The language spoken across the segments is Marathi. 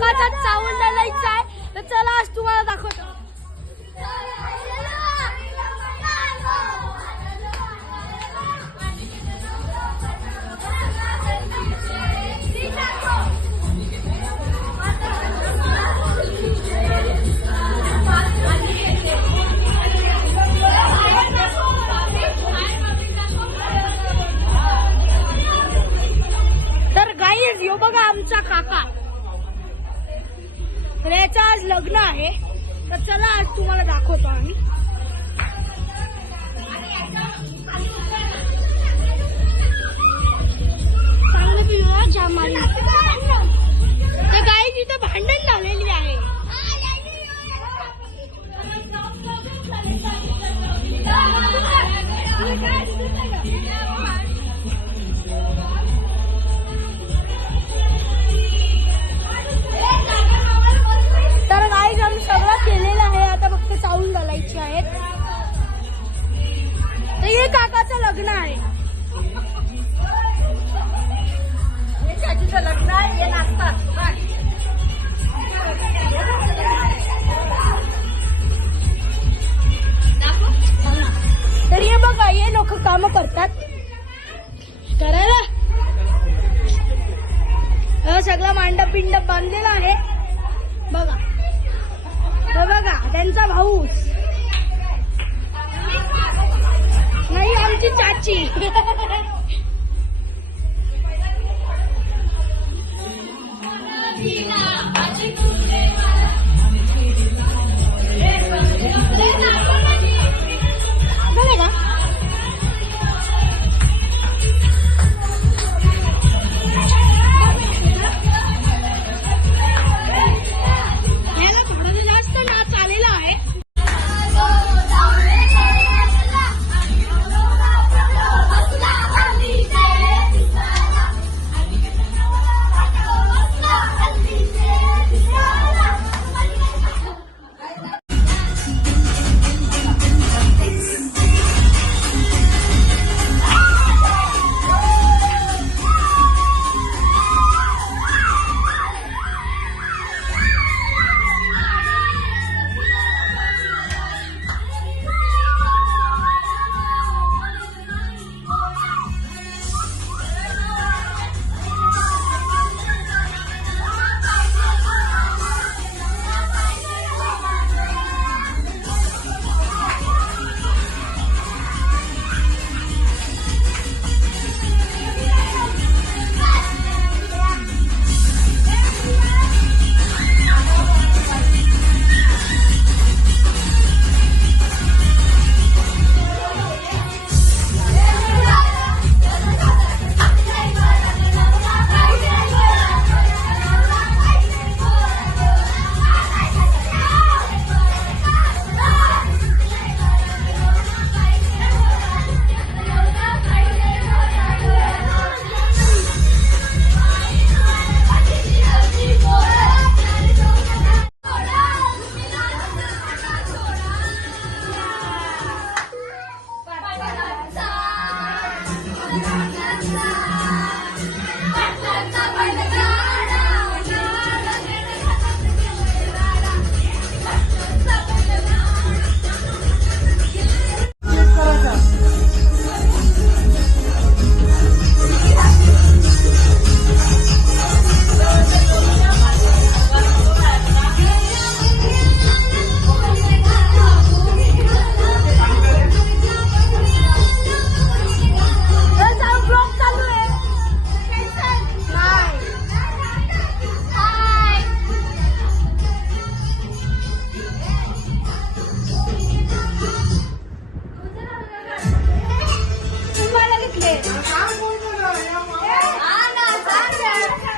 काकाचा चावल लायचा आहे. तर चला आज तुम्हाला दाखवतो. तर गाईज यो बघा आमचा काका. तर याचं आज लग्न आहे. तर चला आज तुम्हाला दाखवतो आम्ही. चांगलं पिऊया जामारी. ते गाई तिथं भांडण झालेली आहे. तर गाईज आम्ही सगळं केलेलं आहे. आता फक्त चावून घालायची आहेत. तर हे काकाचं लग्न आहे. चाचीचं लग्न आहे. हे नाचतात. तर हे बघा हे लोक काम करतात करायला. सगळं मांडप पिंडप बांधलेला आहे बघा. बघा त्यांचा भाऊच नाही आमची चाची.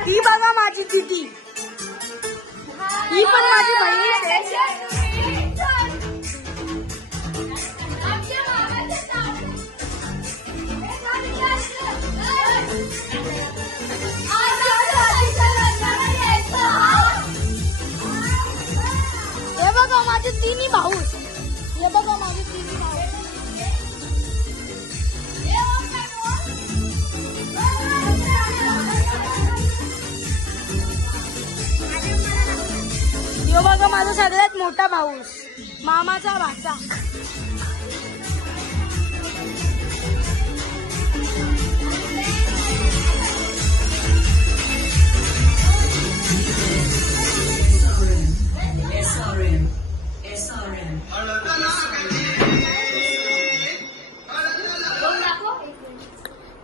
ही बघा माझी दीदी. ही पण माझी बहीण आहे. हे बघा माझे तिन्ही भाऊ. हे बघा माझे तिन्ही भाऊ. बघा माझा सगळ्यात मोठा भाऊस, मामाचा भाचा.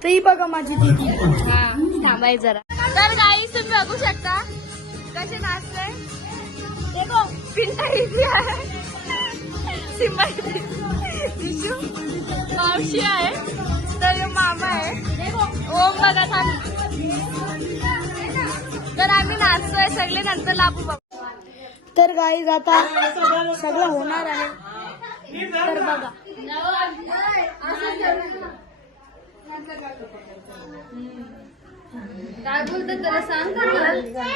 तरी बघा माझी दीदी. थांबाय जरा. तर गाईस तुम्ही बघू शकता कसे नाचते. देखो पिंटा इथे आहे, सिम्बा दिशू मावशी आहे, तर मामा आहे, ओम बघा थांब. तर आम्ही नाचतोय सगळे, नंतर लाभू बघू. तर गाईज आता सगळं होणार आहे. तर बघा काय बोलतात त्याला सांग.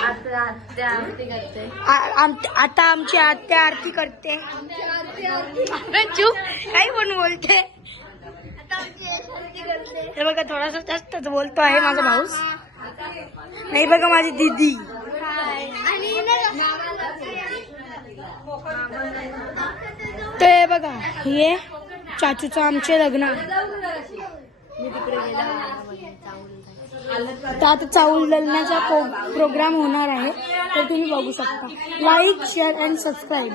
आत्या आरती करते. आता आमची आत्या आरती करते. चूप काही पण बोलते. हे बघा थोडासा जास्तच बोलतो आहे माझा भाऊस. नाही बघा माझी दीदी. ते बघा हे चाचूचं आमचे लग्न. तर आता चाऊल दलण्याचा प्रोग्राम होणार आहे. तर तुम्ही बघू शकता. Like share and subscribe.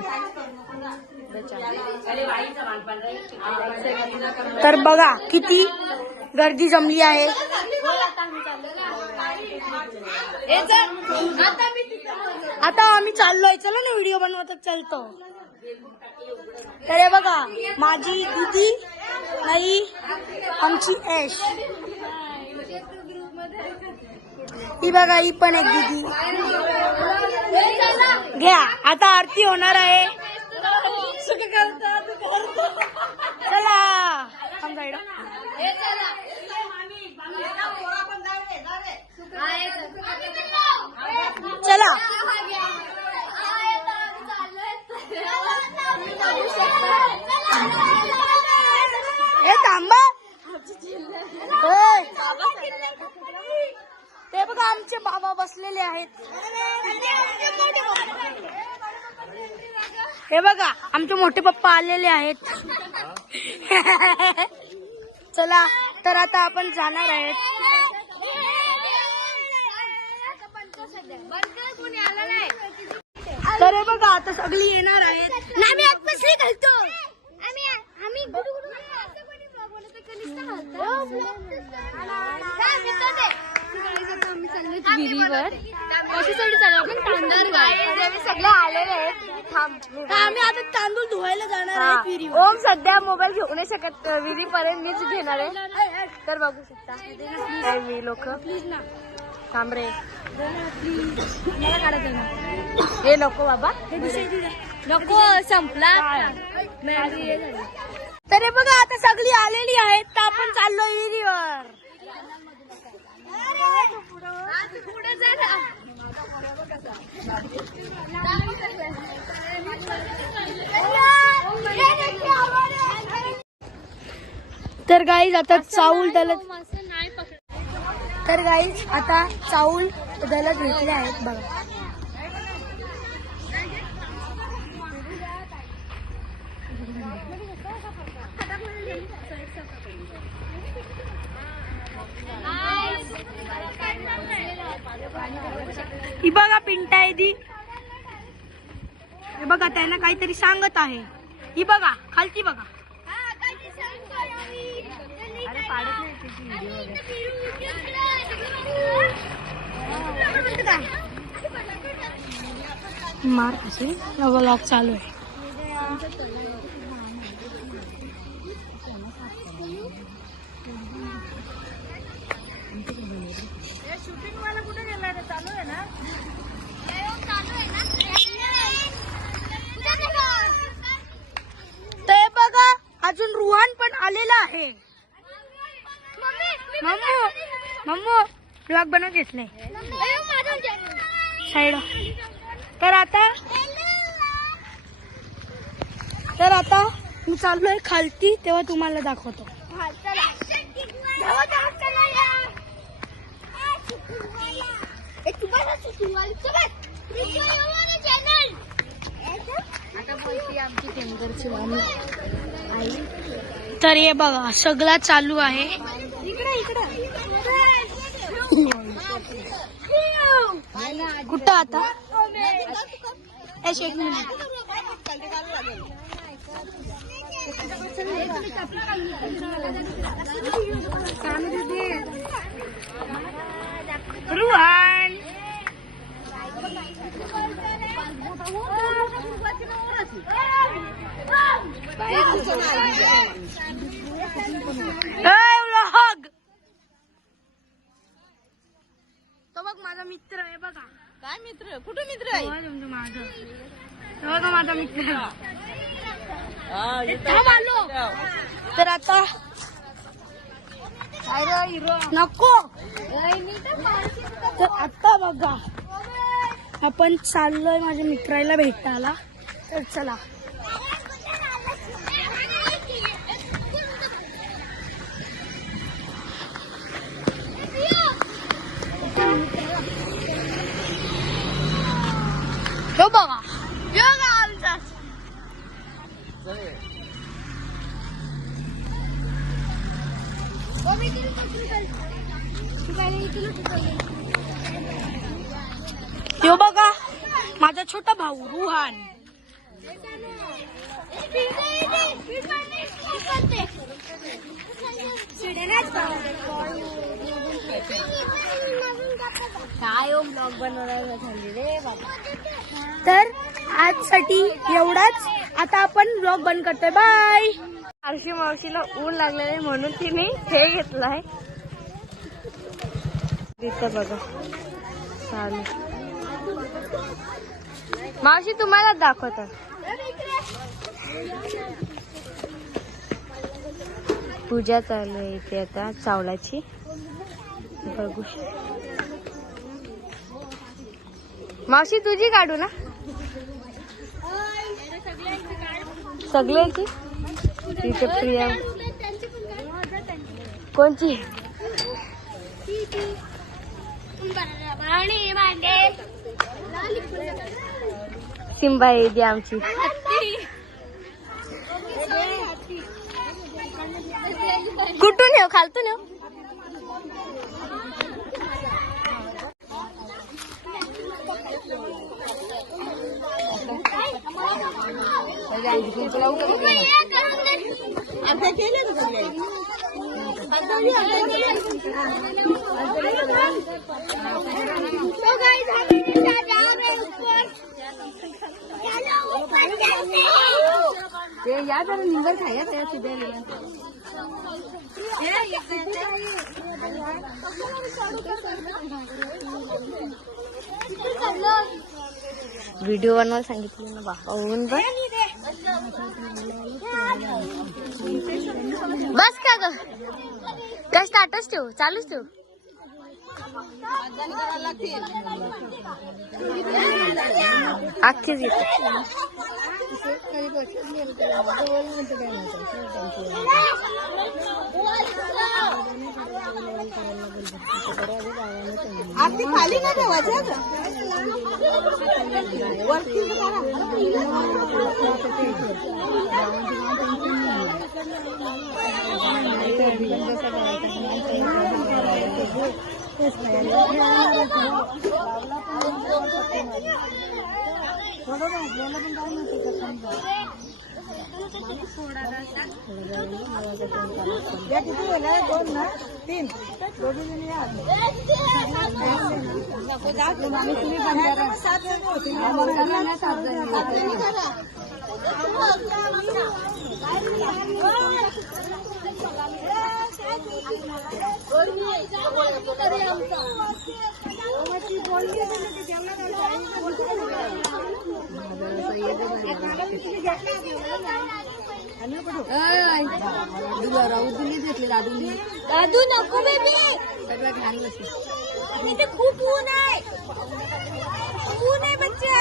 तर बघा किती गर्दी जमली आहे. आता आम्ही चाललोय. चला ना व्हिडिओ बनवतच चालतो. तर हे बघा माझी दीदी, नाही आमची ऐश. ही बघा ही पण एक दीदी. घ्या आता आरती होणार आहे. चला चला हे थांबा. ते बघा आमचे बाबा बसलेले आहेत. हे बघा आमचे मोठे पप्पा आलेले आहेत. चला तर आता आपण जाणार आहेत. तर हे बघा आता सगळी येणार आहेत. आम्ही आत बसली घालतो. विहिरीवर कशासाठी चालू आपण तांदूळ सगळे आलेले आहेत. आम्ही आता तांदूळ धुवायला जाणार आहे विहिरीवर. ओम सध्या मोबाईल घेऊ नाही शकत, विहिरीपर्यंत मीच घेणार आहे. तर बघू शकता मी लोक. प्लीज ना थांब रे. मला काढायचं ना. हे नको बाबा, नको संपला. तर हे बघा आता सगळी आलेली आहेत. तर आपण चाललोय विहिरीवर. तर गाईज आता चाऊल दलत. तर गाईज आता चाऊल दलत घेतले आहेत बघा. ही बघा पिंटा आहे ती. हे बघा त्यांना काहीतरी सांगत आहे. ही बघा खालती बघा. मार असेल व्लॉग चालू आहे. शूटिंग वाला कुठे गेला रे? चालू आहे ना. ते बघा अजून रुहान पण आलेला आहे. मम्मू ब्लॉग बनवून घेतलाय साईड. तर आता मी चाललोय खालती, तेव्हा तुम्हाला दाखवतो. आता बोलते आमची टेंबरची वाणी आई. तर हे बघा सगळं चालू आहे. कुठं आता एक मिनिट. रुहान व्लॉग. तो बघ माझा मित्र आहे बघा. काय मित्र? कुठे मित्र आहे? तुमचं माझं बघा माझा मित्र. तर आता नको. तर आता बघा आपण चाललोय माझ्या मित्राला भेटायला. तर चला. हो बघा आमचा यो बघा माझा छोटा भाऊ रुहान. काय ब्लॉग बनवणार झाली रे बाबा. तर आजसाठी एवढाच. आता आपण ब्लॉग बंद करतोय. बाय. आरशी मावशीला ऊन लागलेलं आहे म्हणून तिने हे घेतलाय. तिथं बघा चालू. मावशी तुम्हाला दाखवतात. पूजा चालू आहे इथे आता चावलाची. बघू मावशी तुझी काढू ना सगळ्यांची. इथे प्रिया कोणची सिंबा आहे आमची. कुठून येऊ खालतून येऊ. या जरा निंगर खाया त्या सिद्ध्या व्हिडिओ बनवायला सांगितलं ना बाबा. ऊन बस का ग काय स्टार्टच ठेव चालूच ठेव. अख्खीच येते. आरती खाली का ठेवायचं? वरती या किती वेळा 2 ना 3 दोघी जणी या. तुम्ही बंद 7 जण होती ना 7 जण. दादू नको बेबी. इथे खूप ऊन आहे. ऊन आहे बच्चा.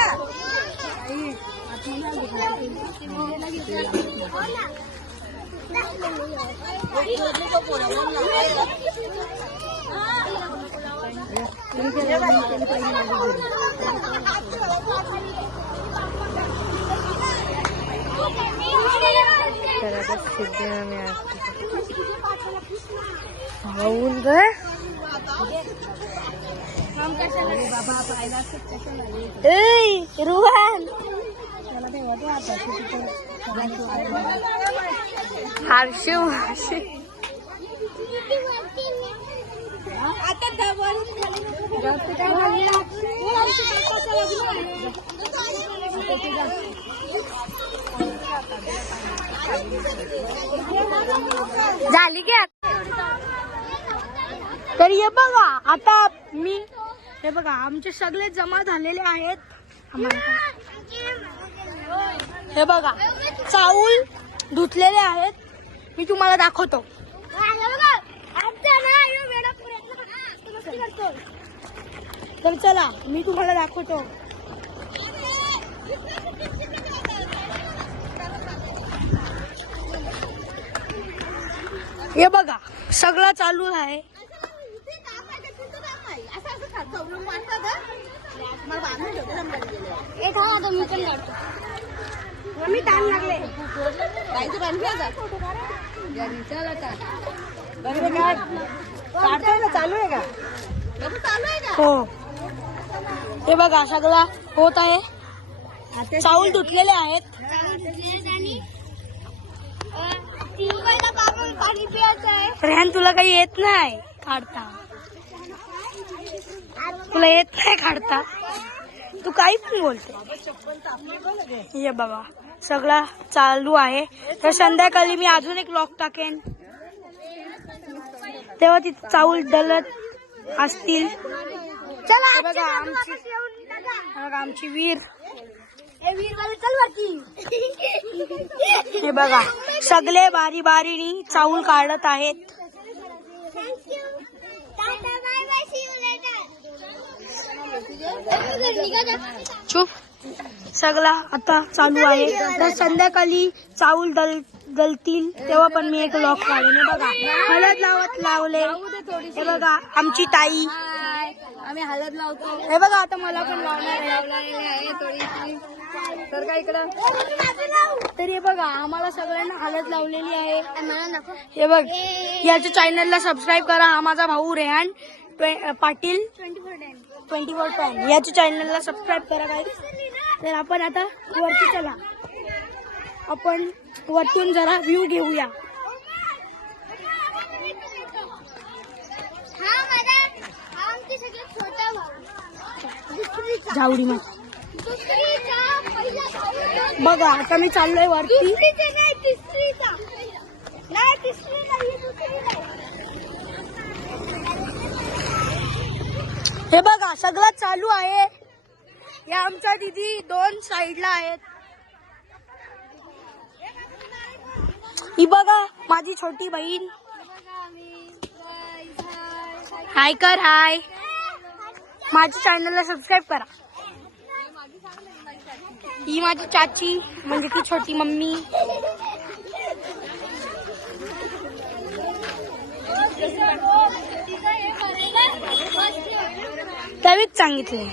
होऊन ग रुहान हर्षू झाली की तर हे बघा आता हे बघा आमचे सगळे जमा झालेले आहेत. हे बघा चाऊल धुतलेले आहेत. मी तुम्हाला दाखवतो. तर चला मी तुम्हाला दाखवतो. हे बघा सगळं चालू आहे. मी ताण लागले चालू आहे का? हो हे बघा सगळं होत आहे. चाऊल धुतलेले आहेत. रेहान तुला काही येत नाही काढता. तुला येत नाही काढता. तू काही पण बोलते. हे बघा सगळं चालू आहे. तर संध्याकाळी मी अजून एक व्लॉग टाकेन तेव्हा तिथे चाऊल दलत असतील. हे बघा आमची वीर. हे बघा सगळे बारी बारीने चाऊल काढत आहेत. चुप सगळा आता चालू आहे. तर संध्याकाळी चाऊल गलतील तेव्हा पण मी एक व्लॉग काढेन. हे बघा हळद लावले. हे बघा आमची ताई. आम्ही हळद लावतो. हे बघा आता मला पण लावणार आहे. तर काय इकडं तर हे बघा आम्हाला सगळ्यांना हळद लावलेली आहे. हे बघ याच्या चॅनलला सबस्क्राईब करा. हा माझा भाऊ रेहान पाटील 2410 याच्या चॅनलला सबस्क्राईब करा काय. तर आपण आता वरती चला. आपण वरतून जरा व्ह्यू घेऊया. झावडी मा बघा आता मी चाललोय वरती. हे बघा सगळं चालू आहे. या आमच्या दीदी 2 साईडला आहेत. ही बघा माझी छोटी बहीण. हाय कर हाय. माझ्या चॅनलला सबस्क्राईब करा. ही माझी चाची म्हणजे ती छोटी मम्मी. त्यावेळीच सांगितले.